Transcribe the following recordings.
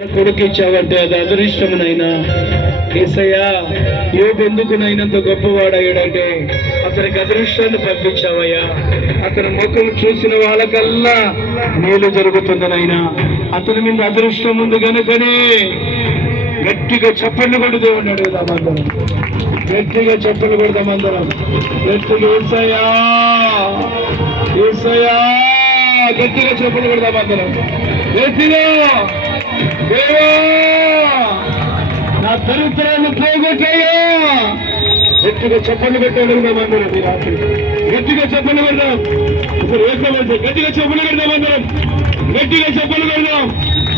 కొడుకు ఇచ్చావంటే అది అదృష్టమునైనా. ఏసయ్యా యోగెందుకునైనంత గొప్పవాడయ్యాడంటే అతనికి అదృష్టాన్ని పంపించావయ్యా. అతని ముఖం చూసిన వాళ్ళకల్లా మేలు జరుగుతుందనైనా. అతని మీద అదృష్టం ఉంది కనుకనే గట్టిగా చెప్పండి కొడుతూ ఉన్నాడు కదా అందరం గట్టిగా చెప్పండి కొడదాం అందరం. గట్టిగా ఏసయ్యా ఏసయ్యా. గట్టిగా చెప్పులు పెడదాం అందరం గట్టిగా! దేవా! నా దరిద్రాన్ని పోగొట్టయ్యా గట్టిగా చెప్పండి పెట్టాలి అందరం ఈ రాత్రి. గట్టిగా చెప్పండి పెడదాం. ఇప్పుడు వేసుకోవాలి గట్టిగా చెప్పండి పెడదాం అందరం. గట్టిగా చెప్పండి పెడదాం.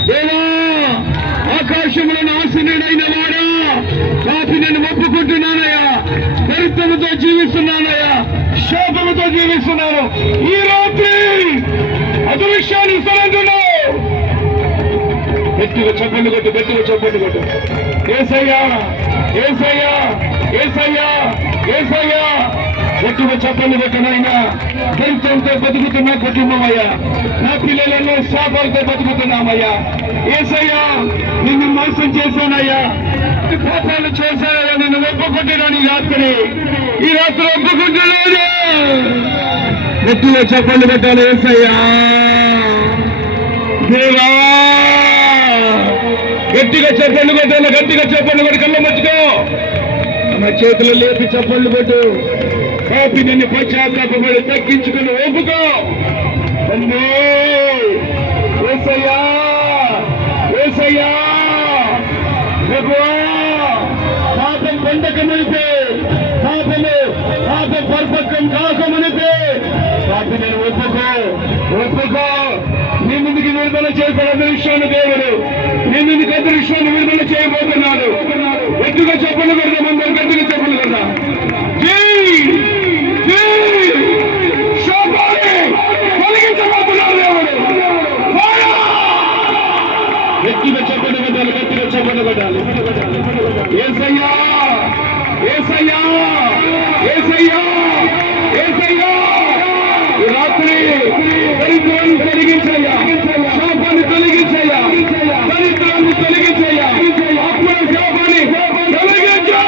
దేవా! ఆకాశములను ఆశనైన వాడా! కాపి నేను ఒప్పుకుంటున్నానయ్యా! దరిద్రముతో జీవిస్తున్నానయ్యా! శాపముతో జీవిస్తున్నాను. ఈ రాత్రి విషయాన్ని ఇస్తానంటున్నావు గట్టిగా చెప్పండి కొట్టు గట్టిగా చెప్పండి కొట్టు. ఏసయ్యా ఏసయ్యా ఏసయ్యా ఏసయ్యా. గట్టిగా చెప్పండి కొట్టు నాయన. దరిద్రంతో బతుకుతున్న కుటుంబమయ్యా నా పిల్లలలో శాపాలతో బతుకుతున్నామయ్యా. ఏసయ్యా నిన్ను మోసం చేశానయ్యా. పాపాలు చేశానయ్యా. నిన్ను ఒప్పుకుంటున్నాను ఈ రాత్రి. ఈ రాత్రి ఒప్పుకుంటున్నాను. గట్టిగా చప్పట్లు పెట్టాలి ఏసయ్యా. దేవా! గట్టిగా చెప్పండి కొట్టాలి గట్టిగా చెప్పండి కొట్టి కళ్ళ మర్చుకో నా చేతులు లేపి చెప్పండి కొట్టు. కాపీ నిన్ను పశ్చాత్తాపడి తగ్గించుకుని ఒప్పుకో. అమ్మో! ఏసయ్యా! ఏసయ్యా! పాపం పండకమైతే పాపము పాపం పరిపక్వం కాకమనితే ఒప్పుకో నీ ముందుకు విడుదల చేసిన అదృశ్యాన్ని దేవుడు నీ ముందుకు అదృశ్యాన్ని విడుదల చేయబోతున్నాడు. ఎత్తుగా చెప్పలు పెడదాం అందరు గట్టిగా చెప్పలు కదా గట్టిగా చెప్పండి పెట్టాలి గట్టిగా చెప్పండి పెట్టాలి ఏసయ్యా! ఏసయ్యా! ఏసయ్యా! ఏసయ్యా! ఈ రాత్రి దరిద్రాన్ని తొలగించయ్యా శాపాన్ని తొలగించయ్యా దరిద్రాన్ని తొలగించయ్యా అప్పుల శాపాన్ని తొలగించు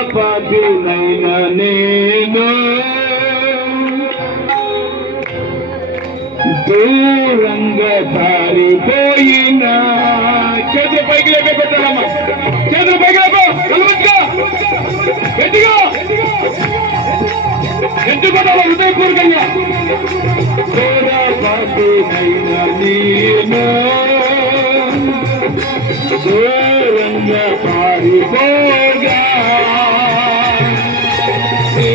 కోరపాటినైన నేను చేతులు పైకి లేపే పెట్టాలమ్మా చేతులు పైకి లేపో. కలవచ్చుగా గట్టిగా. ఎత్తుకోవాలి హృదయపూర్వకంగా. కోరపాటినైన నేను దూరంగా పారిపోగా నీ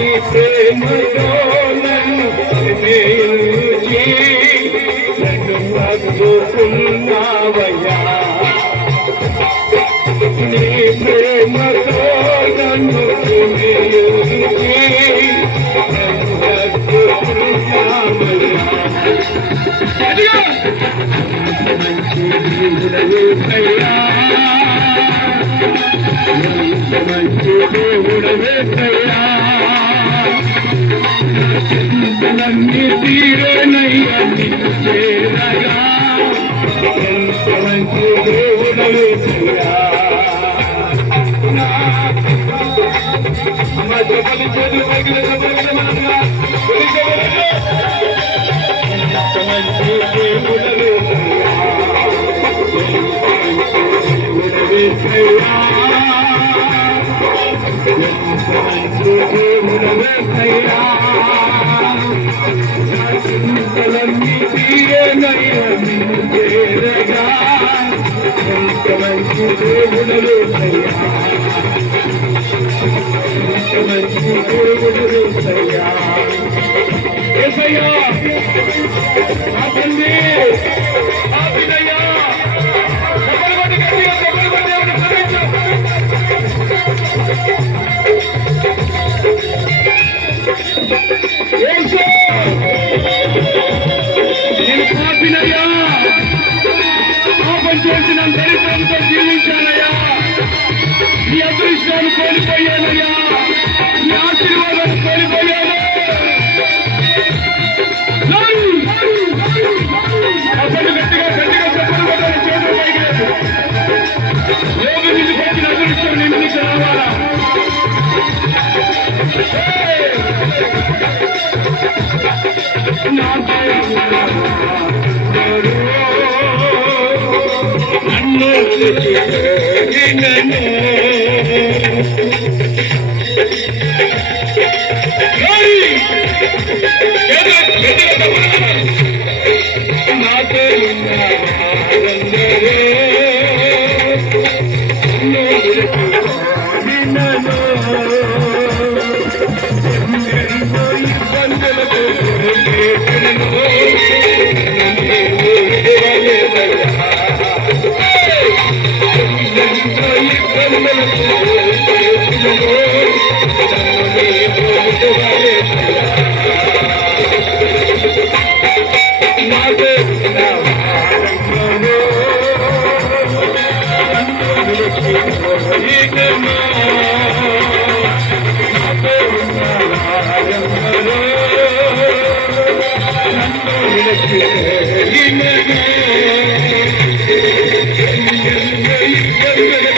ప్రేమలో నీ ప్రేమతో నన్ను తీరనయ్యా అమ్మ చెప్పలు చేతులు పైకి చెప్పలు మనగా ఎంత మంచి దేవుడవేసయ్యా ఏసయ్యా ఆపండి ఆపినయ్యా చెప్పలు కొట్టి గట్టిగా చెప్పలు కొట్టి దేవుని స్తుతించు. నేను పాపినయ్యా పాపం చేసిన దరిద్రంతో జీవించానయ్యా ఈ అదృష్టాన్ని ఏమయ్యా నీ ఆశీర్వాదం కోల్పోయాను. అసలు గట్టిగా గట్టిగా చెప్పలు చేతులు పైకి యోగి మీదకి వచ్చిన అదృష్టం నీ మీదకి రావాలా? నన్ను నాకు Yeah.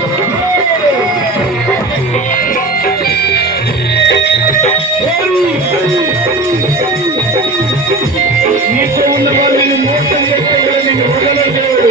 నీతో ఉన్నవారు నేను మోసం చేస్తే నేను వదలలేడు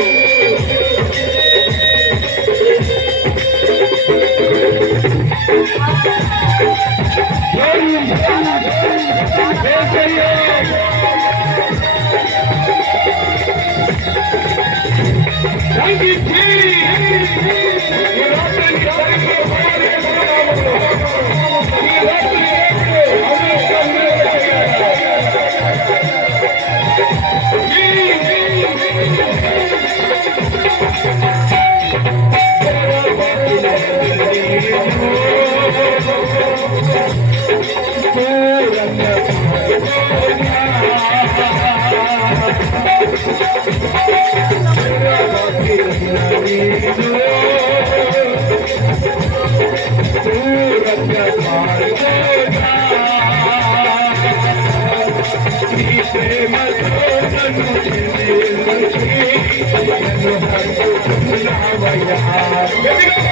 يا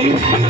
Yeah.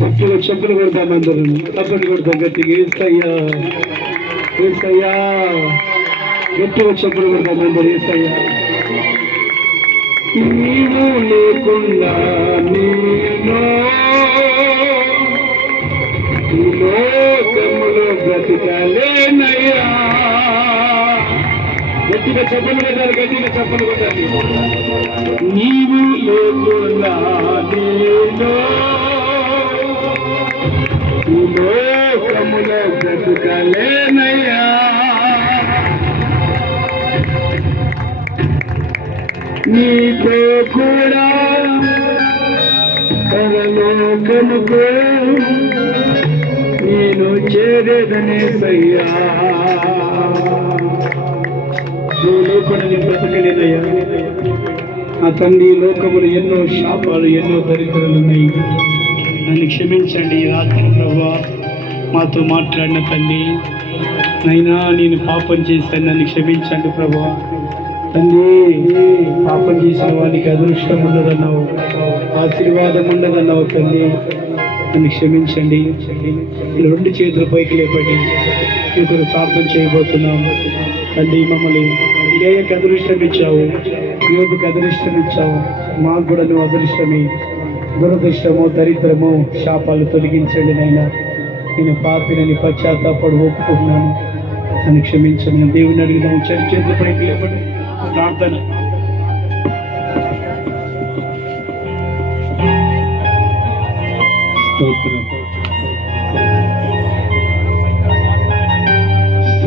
భక్తులకు చెప్పులు కొడతాం అందరూ తప్పటి కొడతాం గట్టిగా ఏస్తయ్యా ఏస్తయ్యా భక్తులకు చెప్పులు కొడతాం అందరూ ఏస్తయ్యా నీవు లేకుండా నేను? లోకములో బ్రతికలేనయ్యా. గట్టిగా చెప్పలు కొట్టాలి గట్టిగా చెప్పలు కొట్టాలి నీవు లేకుండా నేను? లోకములో బ్రతికలేనయ్యా. నీతో కూడా పరలోకముకు నేను చేరేదనే సయ్యా. నువ్వు బ్రతకలేదయ్యా. నా తండ్రి లోకములు ఎన్నో శాపాలు ఎన్నో దరిద్రాలు ఉన్నాయి. నన్ను క్షమించండి రాత్రి ప్రభా. మాతో మాట్లాడిన తల్లి నైనా నేను పాపం చేశాను నన్ను క్షమించండి ప్రభా. తండ్రి పాపం చేసిన వానికి అదృష్టం ఉండదన్నావు ఆశీర్వాదం ఉండదన్నావు తండ్రి. నన్ను క్షమించండి. ఈ రెండు చేతుల పైకి లేపండి. ఇప్పుడు ప్రార్థన చేయబోతున్నాం. తండ్రి మమ్మల్ని ఏయకి అదృష్టం ఇచ్చావు. యోగుకి అదృష్టం ఇచ్చావు. మాకు కూడా నువ్వు అదృష్టమే. దురదృష్టము దరిద్రము శాపాలు తొలగించండి నాయన. నేను పాపినని పశ్చాత్తాపడు ఒప్పుకుంటున్నాను. నన్ను క్షమించమని దేవుని అడిగినాము. చెడు చేతుల పైకి లేపండి. ప్రార్థన స్తోత్రం